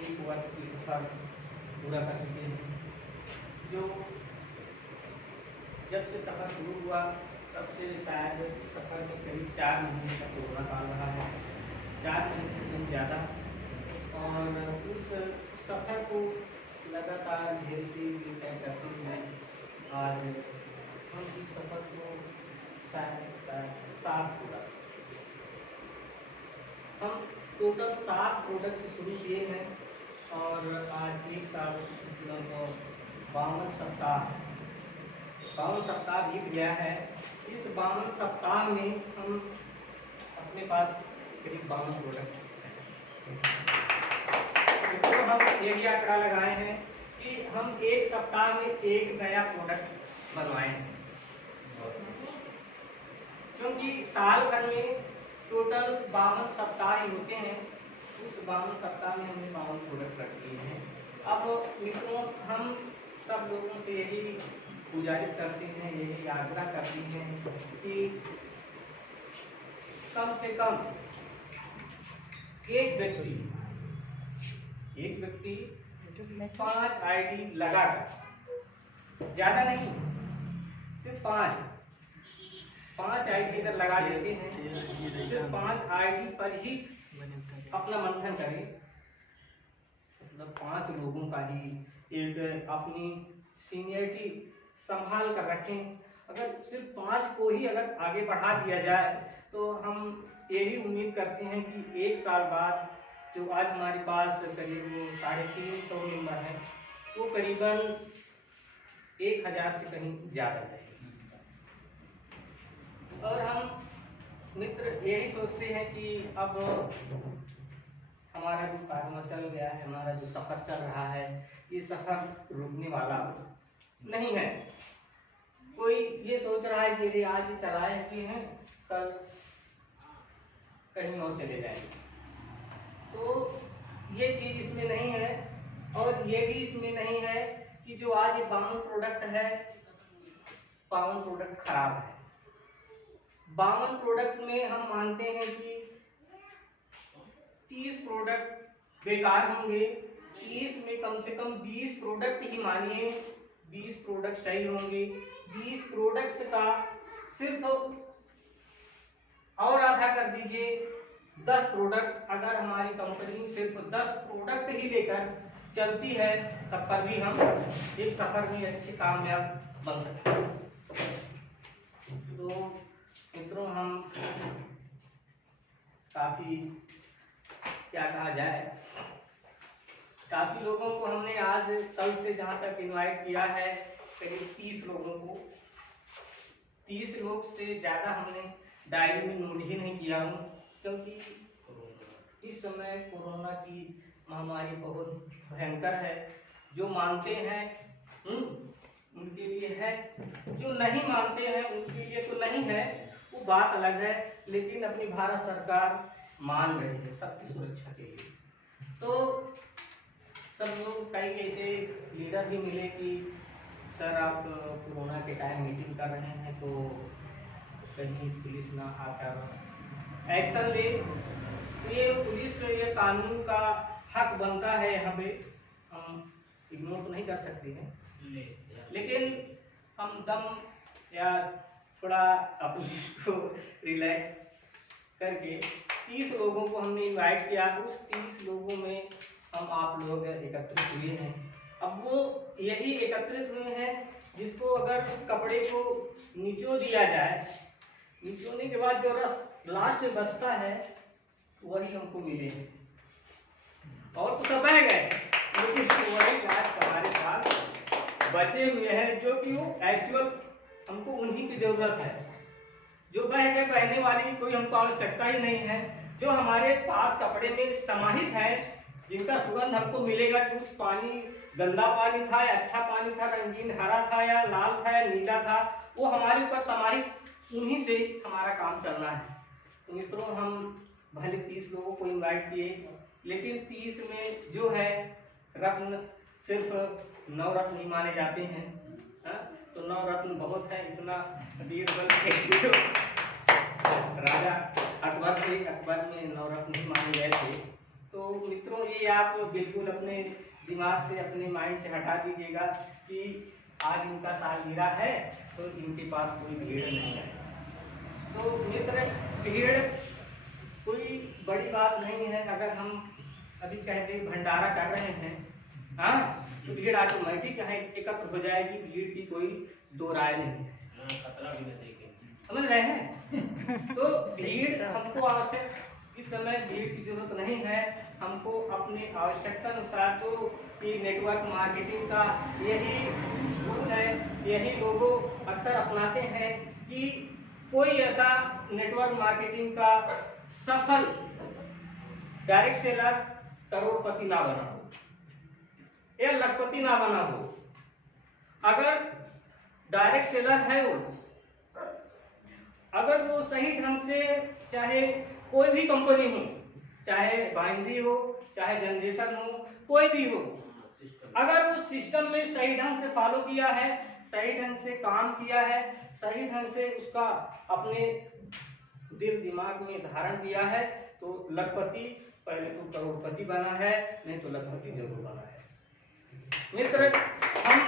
1 वर्ष की सफ़र पूरा कर चुके हैं। जो जब से सफ़र शुरू हुआ तब से शायद इस सफ़र में करीब 4 महीने का कोरोना काल रहा है, 4 महीने से कहीं ज़्यादा। और उस सफ़र को लगातार झेलते हुए तय करते हुए आज हम इस सफ़र को शायद 7 पूरा, हम टोटल 7 प्रोडक्ट से शुरू किए हैं और आज 1 साल मतलब 52 सप्ताह बीत गया है। इस 52 सप्ताह में हम अपने पास करीब 52 प्रोडक्ट हैं। तो हम यही आंकड़ा लगाए हैं कि हम 1 सप्ताह में 1 नया प्रोडक्ट बनवाए हैं, क्योंकि साल भर में टोटल 52 सप्ताह ही होते हैं। उस 52 सप्ताह में हमने 52 प्रोडक्ट रख दिए हैं। अब मित्रों, हम सब लोगों से यही गुजारिश करते हैं, यही आग्रह करते हैं कि कम से कम एक व्यक्ति 5 आईडी लगाकर, ज़्यादा नहीं, सिर्फ 5 आईडी अगर लगा लेते हैं, सिर्फ 5 आईडी पर ही अपना मंथन करें, मतलब 5 लोगों का ही एक अपनी सीनियरिटी संभाल कर रखें। अगर सिर्फ 5 को ही अगर आगे बढ़ा दिया जाए तो हम यही उम्मीद करते हैं कि 1 साल बाद जो आज हमारे पास करीब 350 मेंबर हैं, वो करीबन 1000 से कहीं ज़्यादा रहेगी। और हम मित्र यही सोचते हैं कि अब हमारा जो कारनामा चल गया है, हमारा जो सफ़र चल रहा है, ये सफ़र रुकने वाला नहीं है। कोई ये सोच रहा है कि आज ये चलाए हुए हैं, कल कहीं और चले जाएंगे, तो ये चीज़ इसमें नहीं है। और ये भी इसमें नहीं है कि जो आज ये 52 प्रोडक्ट है, 52 प्रोडक्ट खराब है। 52 प्रोडक्ट में हम मानते हैं कि 30 प्रोडक्ट बेकार होंगे, 30 में कम से कम 20 प्रोडक्ट ही मानिए, 20 प्रोडक्ट सही होंगे। 20 प्रोडक्ट्स का सिर्फ और आधा कर दीजिए 10 प्रोडक्ट। अगर हमारी कंपनी सिर्फ 10 प्रोडक्ट ही लेकर चलती है, तब पर भी हम एक सफर में अच्छे कामयाब बन सकते हैं। तो मित्रों, हम काफ़ी क्या कहा जाए, काफ़ी लोगों को हमने आज कल से जहाँ तक इनवाइट किया है, करीब 30 लोगों को, 30 लोग से ज़्यादा हमने डायरी में नोट ही नहीं किया हूँ, क्योंकि इस समय कोरोना की महामारी बहुत भयंकर है। जो मानते हैं उनके लिए है, जो नहीं मानते हैं उनके लिए तो नहीं है, वो बात अलग है। लेकिन अपनी भारत सरकार मान रही है सबकी सुरक्षा के लिए। तो सब लोग, कई ऐसे लीडर भी मिले कि सर आप कोरोना के टाइम मीटिंग कर रहे हैं तो कहीं पुलिस ना आकर एक्शन ले। ये पुलिस, ये कानून का हक बनता है, यहाँ पे हम इग्नोर तो नहीं कर सकते हैं, लेकिन हम दम या थोड़ा अपने को रिलैक्स करके 30 लोगों को हमने इनवाइट किया। उस 30 लोगों में हम आप लोग एकत्रित हुए हैं। अब वो यही एकत्रित हुए हैं जिसको अगर कपड़े को निचो दिया जाए, निचोने के बाद जो रस लास्ट में बचता है वही हमको मिले हैं। और तो सब बह गए, लेकिन वही लास्ट हमारे पास बचे हुए हैं, जो कि वो एक्चुअल हमको उन्हीं की जरूरत है। जो बह गए, बहने वाली कोई हमको आवश्यकता ही नहीं है। जो हमारे पास कपड़े में समाहित है, जिनका सुगंध हमको मिलेगा कि उस पानी गंदा पानी था या अच्छा पानी था, रंगीन हरा था या लाल था या नीला था, वो हमारे ऊपर समाहित, उन्हीं से हमारा काम चलना है। तो मित्रों, हम भले 30 लोगों को इनवाइट किए, लेकिन 30 में जो है रत्न सिर्फ 9 रत्न ही माने जाते हैं। तो 9 रत्न बहुत है। इतना बीरबल जो राजा अकबर थे, अकबर में 9 रत्न ही माने गए थे। तो मित्र मित्रों ये आप बिल्कुल अपने दिमाग से, अपने माइंड से हटा दीजिएगा कि आज इनका सालगिरह है तो इनके पास कोई भीड़ नहीं है। तो मित्र, भीड़ कोई बड़ी बात नहीं है। अगर हम अभी कहते भंडारा कर रहे हैं, हाँ, तो भीड़ ऑटोमेटिक एकत्र हो जाएगी। भीड़ की कोई दो राय नहीं है, खतरा भी नहीं, समझ रहे हैं। तो भीड़ हमको आवश्यक, इस समय भीड़ की जरूरत नहीं है। हमको अपने आवश्यकता अनुसार जो कि नेटवर्क मार्केटिंग का यही गुण है, यही लोगों अक्सर अपनाते हैं कि कोई ऐसा नेटवर्क मार्केटिंग का सफल डायरेक्ट सेलर करोड़पति ना बना हो या लखपति ना बना हो। अगर डायरेक्ट सेलर है वो, अगर वो सही ढंग से, चाहे कोई भी कंपनी हो, चाहे बाइनरी हो, चाहे जनरेशन हो, कोई भी हो, अगर वो सिस्टम में सही ढंग से फॉलो किया है, सही ढंग से काम किया है, सही ढंग से उसका अपने दिल दिमाग में धारण किया है, तो लखपति पहले तो करोड़पति बना है, नहीं तो लखपति जरूर बना है। मित्र, हम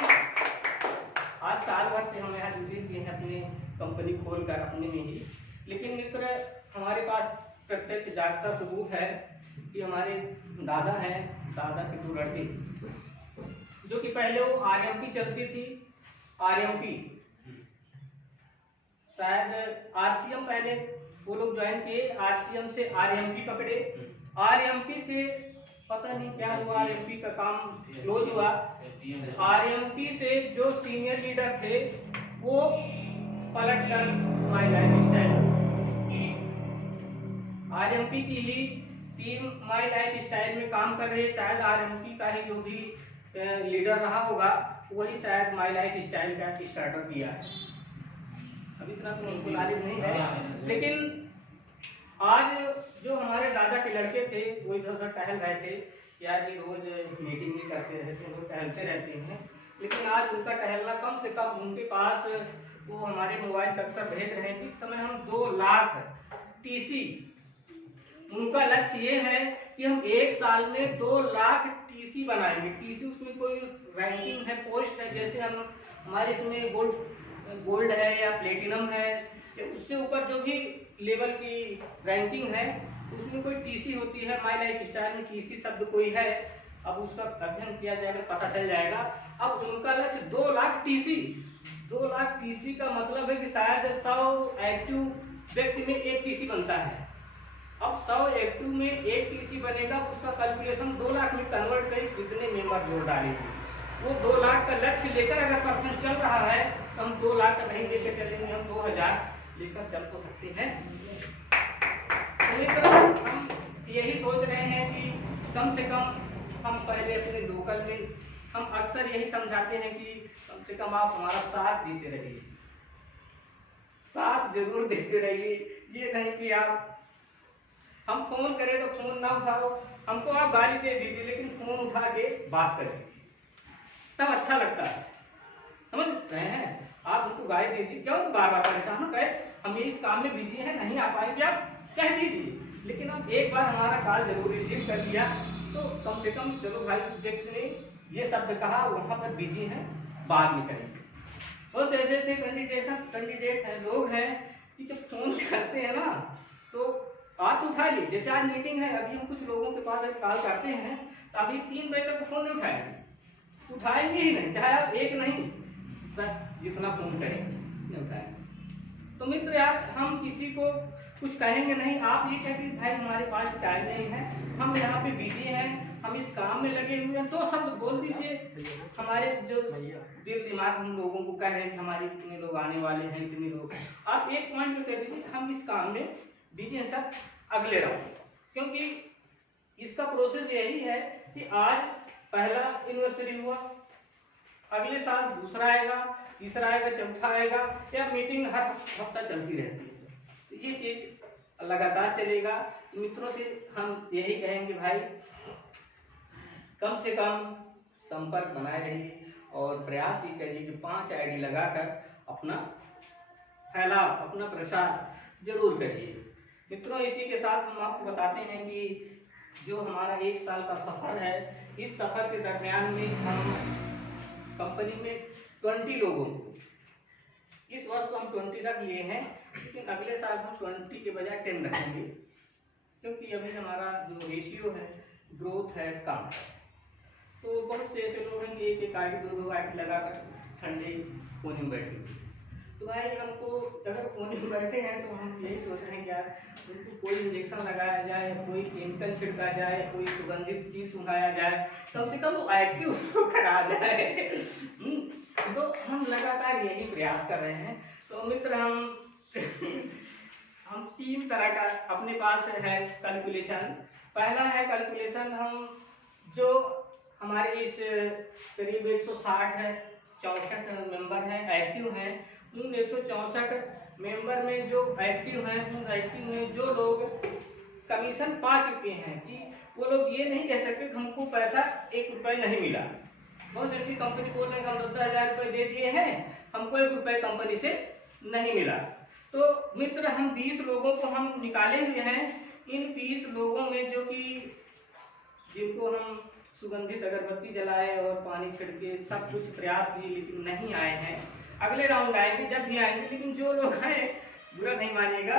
आज साल भर से हम यहाँ जुटे हुए हैं अपनी कंपनी खोलकर अपने में ही, लेकिन मित्र हमारे पास प्रत्यक्ष जागता सबूत है कि हमारे दादा हैं, दादा के दो लड़के, जो कि पहले वो आरएमपी चलती थी, आरएमपी शायद आरसीएम पहले वो लोग ज्वाइन किए, आरसीएम से आरएमपी पकड़े, आरएमपी से पता नहीं क्या हुआ, आरएमपी का काम क्लोज हुआ। आरएमपी से जो सीनियर लीडर थे वो पलट कर माय लाइफ स्टाइल, आरएमपी की ही टीम माय लाइफ स्टाइल में काम कर रही है। शायद आरएमपी का ही जो भी लीडर रहा होगा वही शायद माय लाइफ स्टाइल का स्टार्टअप किया है। अभी इतना तो उनको नॉलेज नहीं है, लेकिन आज जो हमारे दादा के लड़के थे वो इधर उधर टहल रहे थे, यार ये रोज मीटिंग भी करते रहते हैं, लोग टहलते रहते हैं, लेकिन आज उनका टहलना कम से कम उनके पास, वो हमारे मोबाइल पर अक्सर भेज रहे हैं कि इस समय हम 2 लाख टीसी, उनका लक्ष्य ये है कि हम 1 साल में 2 लाख टीसी बनाएंगे। टीसी उसमें कोई रैंकिंग है, पोस्ट है, जैसे हम हमारे इसमें गोल्ड है या प्लेटिनम है, उससे ऊपर जो भी लेवल की रैंकिंग है उसमें कोई टीसी होती है। माय लाइफ स्टाइल में टीसी शब्द कोई है, अब उसका अध्ययन किया जाएगा, पता चल जाएगा। अब उनका लक्ष्य 2 लाख टीसी, 2 लाख टीसी का मतलब है कि शायद 100 एक्टिव व्यक्ति में 1 टीसी बनता है। अब 100 एक्टिव में 1 टीसी बनेगा तो उसका कैलकुलेशन 2 लाख में कन्वर्ट कर कितने मेंबर जोड़ डालेंगे। वो 2 लाख का लक्ष्य लेकर अगर पर्सन चल रहा है तो हम 2 लाख का नहीं लेकर चलेंगे, हम 2000 लेकर चल तो सकते हैं। तो हम यही सोच रहे हैं कि कम से कम हम पहले अपने लोकल में, हम अक्सर यही समझाते हैं कि कम से कम आप हमारा साथ देते रहिए, साथ जरूर देते रहिए। ये नहीं कि आप हम फोन करें तो फोन ना उठाओ, हमको आप गाली दे दीजिए लेकिन फोन उठा के बात करें, तब अच्छा लगता है। समझ रहे हैं? आप उनको गाली दे दीजिए, क्यों बार बार परेशान हो गए, हम इस काम में बिजी हैं, नहीं आ पाएंगे, आप कह दीजिए, लेकिन आप एक बार हमारा कॉल जरूर रिसीव कर लिया तो कम से कम चलो भाई व्यक्ति ने ये शब्द कहा, वहां पर बिजी हैं, बाद में करेंगे। बस ऐसे ऐसे कैंडिडेट हैं, लोग हैं कि जब फोन करते हैं ना तो आप तो उठा ली, जैसे आज मीटिंग है, अभी हम कुछ लोगों के पास कॉल करते हैं तो अभी 3 बजे तक फोन नहीं उठाएंगे ही नहीं, चाहे आप एक नहीं जितना फोन करें नहीं उठाएंगे। तो मित्र यार, हम किसी को कुछ कहेंगे नहीं, आप ये कहते हैं भाई हमारे पास टाइम नहीं है, हम यहाँ पे बिजी हैं, हम इस काम में लगे हुए हैं, 2 शब्द बोल दीजिए। हमारे जो दिल दिमाग हम लोगों को कह रहे हैं कि हमारे इतने लोग आने वाले हैं, इतने लोग, आप एक पॉइंट में कह दीजिए हम इस काम में बिजी हैं सर, अगले राउंड। क्योंकि इसका प्रोसेस यही है कि आज पहला एनिवर्सरी हुआ, अगले साल दूसरा आएगा, तीसरा आएगा, चौथा आएगा, या मीटिंग हर हफ्ता चलती रहती है, तो ये चीज लगातार चलेगा। मित्रों से हम यही कहेंगे भाई कम से कम संपर्क बनाए रहिए और प्रयास ये करिए कि 5 आईडी लगाकर अपना फैलाव, अपना प्रसार जरूर करिए। मित्रों, इसी के साथ हम आपको बताते हैं कि जो हमारा 1 साल का सफ़र है, इस सफ़र के दरमियान में हम कंपनी में 20 लोगों को, इस वर्ष तो हम 20 रख लिए हैं, लेकिन अगले साल हम 20 के बजाय 10 रखेंगे, क्योंकि अभी हमारा जो रेशियो है, ग्रोथ है, कम है। तो बहुत से ऐसे लोग हैं कि एक आईडी 2 आईडी लगाकर ठंडे कोने में बैठे। तो भाई हमको अगर कोने में बैठे हैं तो हम यही सोच रहे हैं कि यार उनको कोई इंजेक्शन लगाया जाए, कोई केमिकल छिड़का जाए, कोई सुगंधित चीज सुखाया जाए, कम से कम वो एक्टिव करा जाए। तो हम लगातार यही प्रयास कर रहे हैं। तो मित्र हम 3 तरह का अपने पास है कैलकुलेशन। पहला है कैलकुलेशन, हम जो हमारे इस करीब 160 है, 64 मेंबर हैं, एक्टिव हैं, उन 164 मेंबर में जो एक्टिव हैं, उन एक्टिव में जो लोग कमीशन पा चुके हैं, कि वो लोग ये नहीं कह सकते कि हमको पैसा 1 रुपये नहीं मिला। बहुत ऐसी कंपनी बोल रहे हैं हम 10,000 रुपये दे दिए हैं, हमको 1 रुपये कंपनी से नहीं मिला। तो मित्र हम 20 लोगों को हम निकाले हुए हैं। इन 20 लोगों में जो कि जिनको हम सुगंधित अगरबत्ती जलाए और पानी छिड़के सब कुछ प्रयास किए, लेकिन नहीं आए हैं। अगले राउंड आएंगे, जब भी आएंगे, लेकिन जो लोग हैं बुरा नहीं मानिएगा।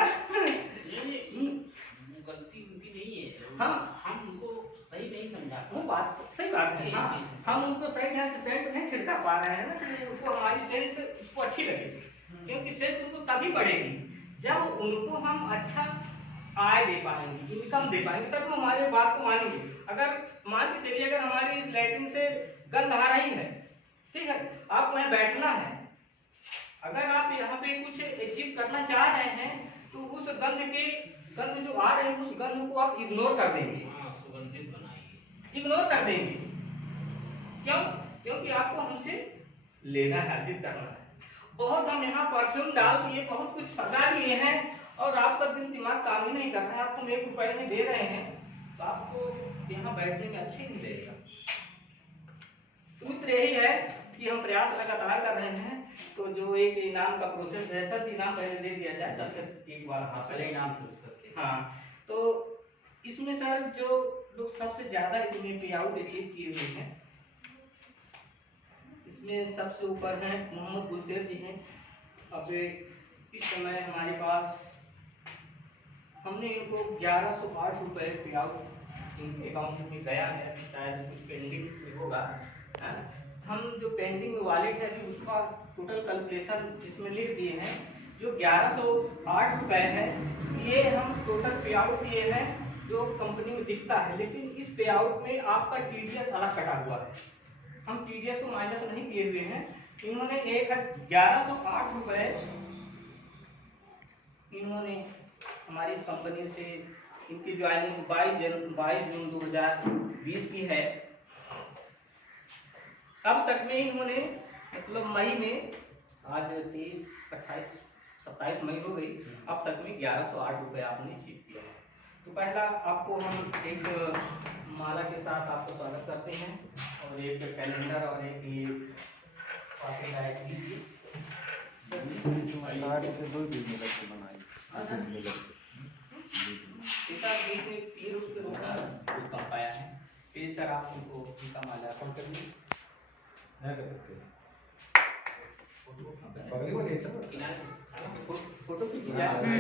गलती उनकी नहीं है। हाँ, हम उनको सही नहीं समझा। वो बात सही बात है। हाँ, हम उनको सही ढंग से सेंट नहीं छिड़का पा रहे हैं ना, तो उनको हमारी सेंट उसको अच्छी लगेगी, क्योंकि सेंट उनको तभी बढ़ेगी जब उनको हम अच्छा आय दे पाएंगे, इनकम दे पाएंगे, तब वो हमारे बात को मानेंगे। अगर मान के चलिए, अगर हमारी इस लैट्रिन से गंध आ रही है, ठीक है, आपको यहाँ बैठना है, अगर आप यहाँ पे कुछ अचीव करना चाह रहे हैं, तो उस गंध जो आ रहे हैं, उस गंध को आप इग्नोर कर देंगे। सुगंधित बनाइए, इग्नोर कर देंगे। क्यों? क्योंकि आपको हमसे लेना है, अर्जित करना है। बहुत हम यहाँ परफ्यूम डाल दिए, बहुत कुछ सजा दिए हैं, और आपका दिल दिमाग काम ही नहीं कर रहा है, आप तुम 1 रुपये नहीं दे रहे हैं, तो आपको यहाँ बैठने में अच्छा ही नहीं लगेगा। मित्र यही है कि हम प्रयास लगातार कर रहे हैं। तो जो एक इनाम का प्रोसेस है, सर इनाम पहले दे दिया जाए, तब फिर एक बार पहले इनाम से करते। हाँ, तो इसमें सर जो लोग सबसे ज्यादा इसमें पे आउट अचीव किए हुए हैं, इसमें सबसे ऊपर हैं मोहम्मद गुलशेर जी हैं। अब इस समय हमारे पास हमने इनको 1108 रुपये पे आउट इनके अकाउंट में गया है, शायद कुछ पेंडिंग होगा। हम जो पेंडिंग वॉलेट है अभी उसका टोटल कैलकुलेशन इसमें लिख दिए हैं। जो 1108 रुपये है, ये हम टोटल पे आउट दिए हैं जो कंपनी में दिखता है, लेकिन इस पे आउट में आपका टीडीएस अलग कटा हुआ है। हम टीडीएस को माइनस नहीं किए हुए हैं। इन्होंने 1108 रुपये इन्होंने हमारी इस कंपनी से, इनकी ज्वाइनिंग 22 जून 2020 की है। अब तक में इन्होंने, मतलब मई में, आज 23, 28, 27 मई हो गई, अब तक में 1108 रुपये आपने अचीव किया है। तो पहला आपको हम एक माला के साथ आपको स्वागत करते हैं, और एक कैलेंडर और एक ये पार्टी डायट लीजिए। बीच में तीर उस पर रोका कम पाया है, फिर सर आप उनको उनका माला अर्पण कर दीजिए। फोटो खींची जाए।